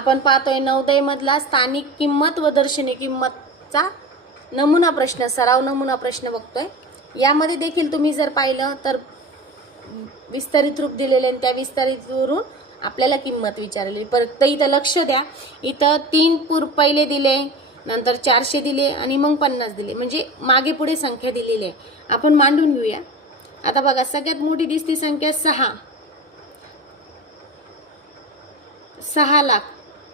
आपण पाहतोय नवोदयमधला स्थानिक किंमत व दर्शनी किंमतचा नमुना प्रश्न, सराव नमुना प्रश्न बघतोय। यामध्ये देखील तुम्ही जर पाहिलं तर विस्तारित रूप दिलेले आणि त्या विस्तारितवरून आपल्याला किंमत विचारलेली। परत इथं लक्ष द्या, इथं 3 पहिले दिले, नंतर 400 दिले आणि मग 50 दिले, म्हणजे मागे पुढे संख्या दिलेली आहे। आपण मांडून घेऊया। आता बघा, सगळ्यात मोठी दिसती संख्या 6 लाख।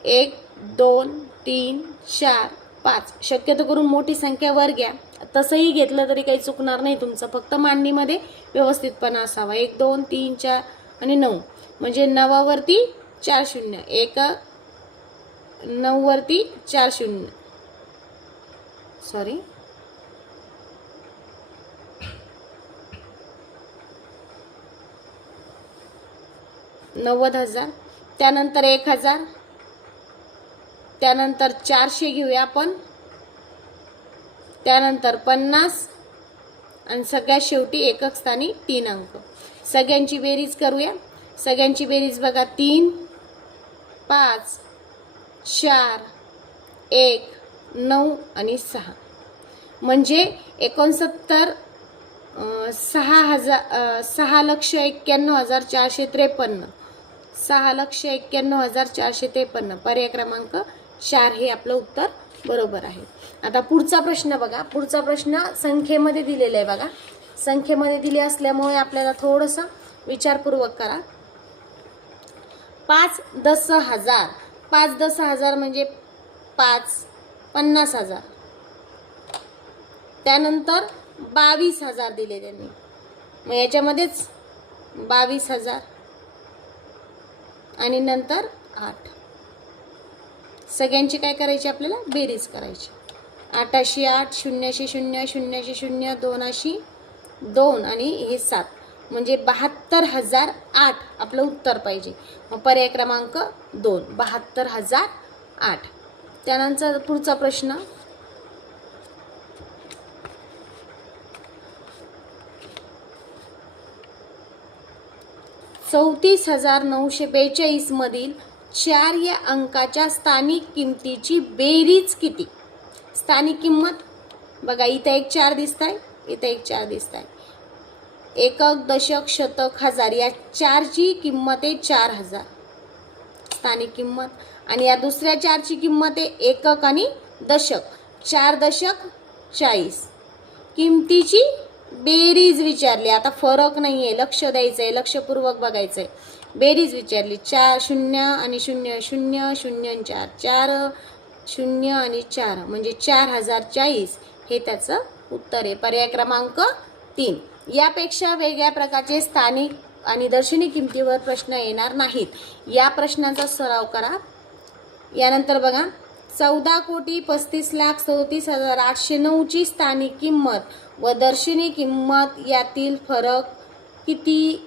1 2 3 4 5 शक्यतो करून मोठी संख्या वर घ्या, तसंही घेतलं तरी काही चुकणार नाही तुमचं, फक्त मांडणीमध्ये व्यवस्थितपणा असावा। 1 2 3 4 आणि 9, म्हणजे 9 वरती 4 शून्य, 9 वरती 4 शून्य, सॉरी 90,000, त्यानंतर 1,000, त्यानंतर 400 घेऊया आपण, त्यानंतर 50 आणि सगळ्यात शेवटी एकक स्थानी 3 अंक। सगळ्यांची बेरीज करूया। सगळ्यांची बेरीज बघा, 3 5 4 1 9 आणि 6, म्हणजे 69 6,91,453, 6,91,453, पर्याय क्रमांक 4 हे आपलं उत्तर बरोबर आहे। आता पुढचा प्रश्न बघा। पुढचा प्रश्न संख्येमध्ये दिलेला आहे बघा। संख्येमध्ये दिले असल्यामुळे आपल्याला थोडंसं विचारपूर्वक करा। 5 10 हजार, 5 10 हजार म्हणजे 50,000, त्यानंतर 22,000 दिले त्यांनी, मग याच्यामध्येच 22,000 आणि नंतर 8। सगळ्यांची काय करायची, आपल्याला बेरीज करायची। 8 8 0 0 0 0 2 2 आणि हे 7, म्हणजे 72,008 आपलं उत्तर पाहिजे। मग पर्याय क्रमांक 2, 72,008। त्यानंतर पुढचा प्रश्न, $34,942 मधील 4 या अंकाच्या स्थानिक किमतीची बेरीज किती? स्थानिक किंमत बघा, इथं एक 4 दिसत आहे, इथं एक 4 दिसत आहे। एकक, दशक, शतक, हजार या 4ची किंमत आहे 4,000 स्थानिक किंमत, आणि या दुसऱ्या 4ची किंमत आहे एकक आणि दशक, 4 दशक 40। किमतीची बेरीज विचारली, आता फरक नाहीये, लक्ष द्यायचंय, लक्षपूर्वक बघायचंय। बेरीज विचारली, 4 0 आणि 0 0 0 आणि 4 4 0 आणि 4, म्हणजे 4,040 हे त्याचं उत्तर आहे। पर्याय क्रमांक 3। यापेक्षा वेगळ्या प्रकारचे स्थानिक आणि दर्शनी किमतीवर प्रश्न येणार नाहीत। या प्रश्नाचा सराव करा। यानंतर बघा, 14,35,34,809 ची स्थानिक किंमत व दर्शनी किंमत यातील फरक किती